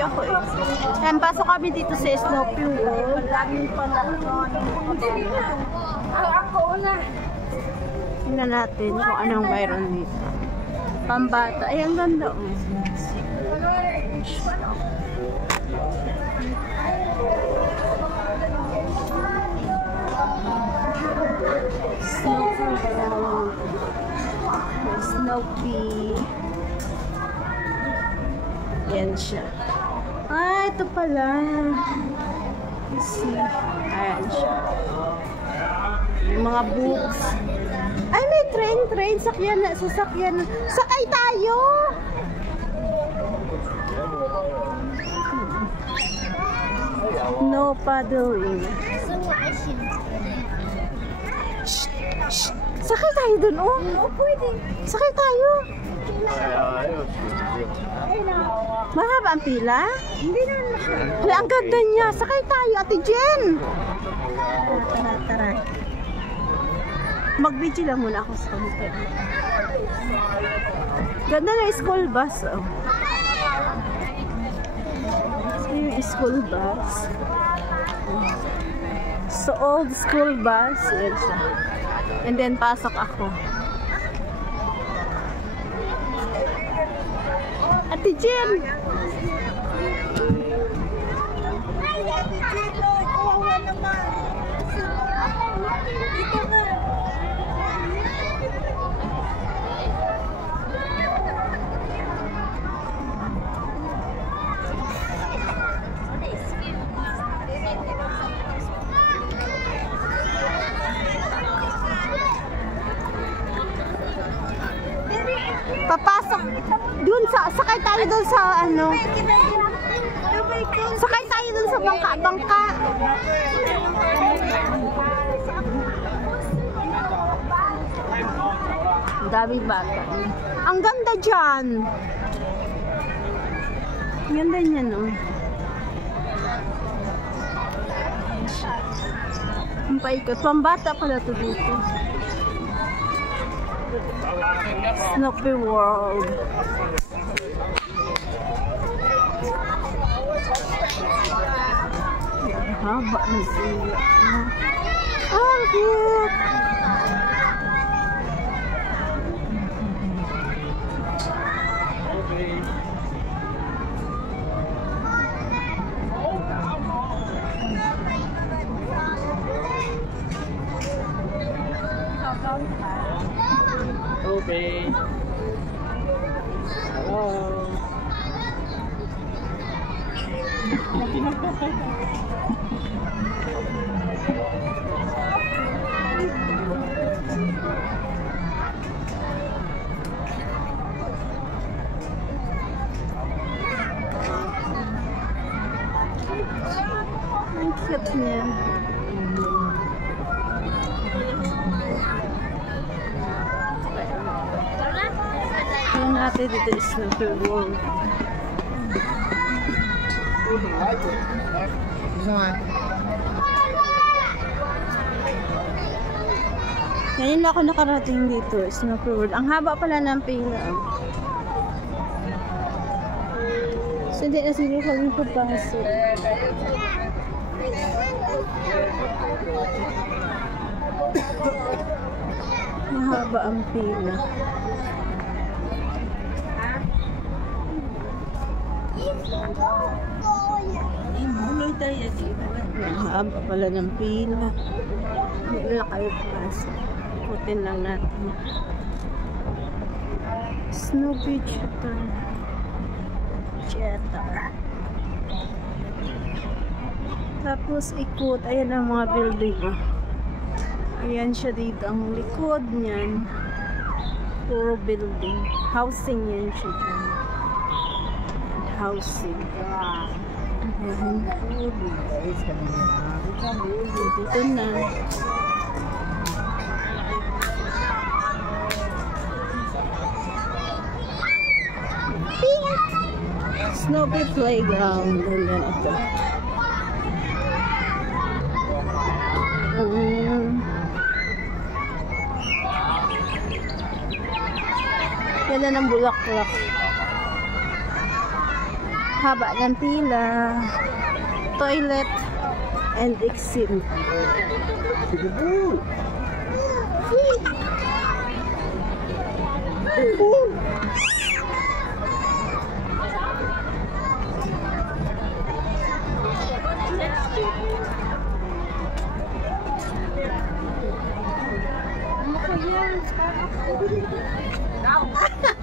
nag-video ako eh. Ayan, pasok kami dito sa Snoopy World. Ako una. Tingnan natin kung anong mayroon dito. Pambata. Ay, ang ganda oh. Snoopy. Yan siya. Ah, ito pala. Let's see. Ayan siya. Yung mga books. Ay, may train. Sakyan. Sasakyan. Sakay tayo! No paddling. Shh. Sakay tayo dun, oh. Oo, pwede. Sakay tayo. Mahaba ang pila? Hindi na. Hala, ang ganda niya. Sakay tayo, Ate Jen. Tara. Mag-video lang muna ako sa hotel. Ganda na yung school bus, oh. Yung school bus. So, old school bus. Yan siya. And then, pasok ako. Ate Jen! Ay, Ate Jen, Lord. Kawawa naman. Dito na. Papasok dun sakay tayo dun sa ano. Sakay tayo dun sa bangka. Dami bata. Ang ganda dyan. Ganda niya, no? Ang paikot. Pambata pala to dito. Snoopy World. Haba na sila. Oh, cute! Okay. Hello. Ang cute niya. Yung natin dito is Snoopy World. Ngayon ako nakarating dito, Snoopy World. Ang haba pala ng pila. So, hindi na siguro kami papasok. Mahaba ang pila. Mahaba pala ng pila. Hindi na kayo pasok. Putin lang natin. Snoopy Cheddar. Tapos ikot. Ayan ang mga building. Ayan siya dito. Ang likod niyan. Puro building. Housing yan siya dyan. Housing. Dito na. Snoopy Playground. And then ito. Ganda ng bulaklak. Haba ng pila. Toilet and exit.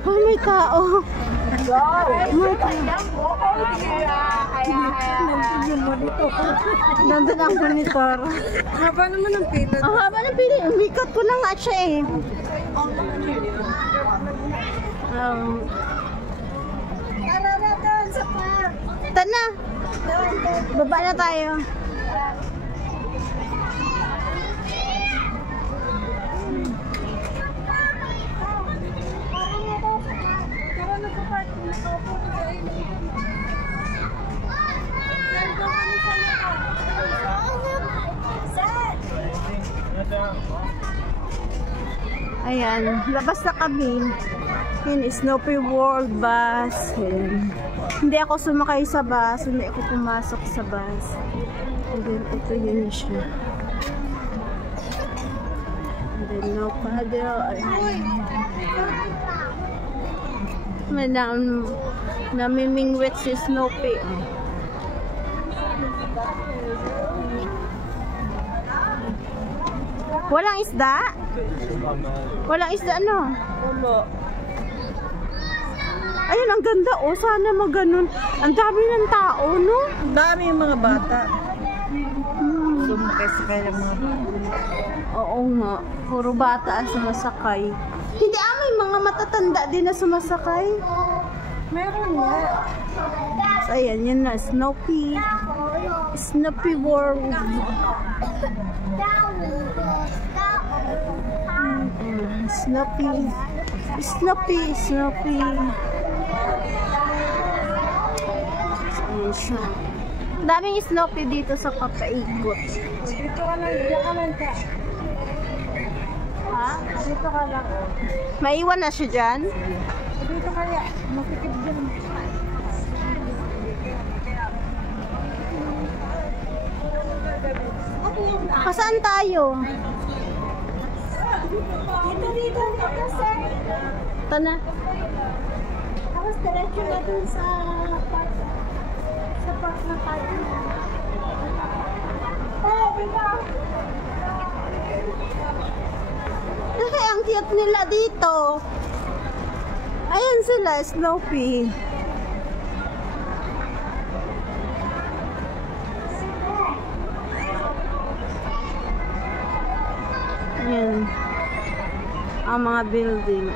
Oh, may tao. Nandun ang monitor. Haba naman ang pila. Ang haba ng pila. Umikot ko na nga siya eh. Tara na doon sa park. Tana. Baba na tayo. Tara na sa park. Nakaupo ko sa inyo. Ayan, labas na kami. Yun, Snoopy World bus. Ayan. Hindi ako sumakay sa bus. Hindi ako pumasok sa bus. And then, ito yun siya. And then, no paddle. Ayan. May namimingwit si Snoopy. Walang isda? Walang isda, ano? Wala. Ayun, ang ganda. Oh, sana maganon. Ang dami ng tao, no? Ang dami yung mga bata. Sumakay-sakay ng mga bata. Oo nga. Puro bata ang sumasakay. Hindi, may mga matatanda din na sumasakay. Meron nga. So, ayan, yun na. Snoopy. Snoopy World. Snoopy. Snoopy. Snoopy. Ayan siya. Daming Snoopy dito sa kapaikot. Dito ka lang. Dito ka lang ka. Ha? Dito ka lang. Maiwan na siya dyan? Dito kaya. Masikip dyan. Saan tayo? Dito. Tapos, sir. Tana. Tapos, diretso na dun sa park. Sa park na tayo. Oh, bita. Ay, ang cute nila dito. Ayan sila, Snoopy. Ayan. Ang mga building.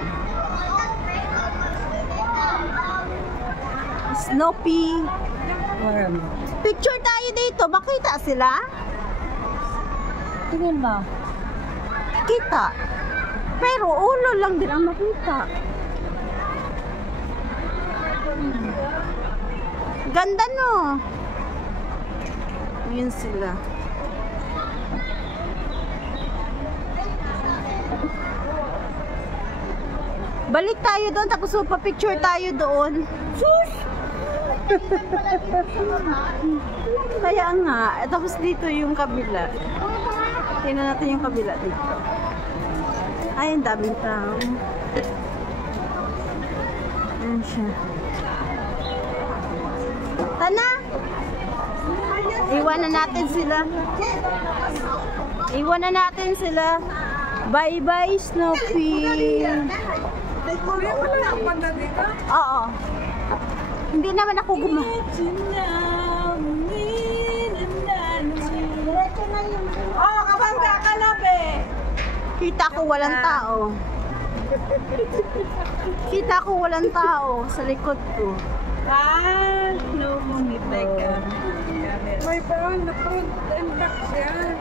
Snoopy. Picture tayo dito. Makita sila? Tingin mo. Kita. Pero ulo lang din ang makita. Ganda, no? Yun sila. Balik tayo doon, tapos pa-picture tayo doon. Sus! Kaya nga, tapos dito yung kabila. Tingnan natin yung kabila dito. Ay, ang daming tao. Ayan siya. Tana! Iwanan natin sila. Iwanan natin sila. Bye-bye, Snoopy. Oo. Hindi naman ako Diretso na yung... Oh, kabangga ka na, be. Kita ko walang tao. Kita ko walang tao sa likod ko. No, bumibay ka. May parang na front and back siya.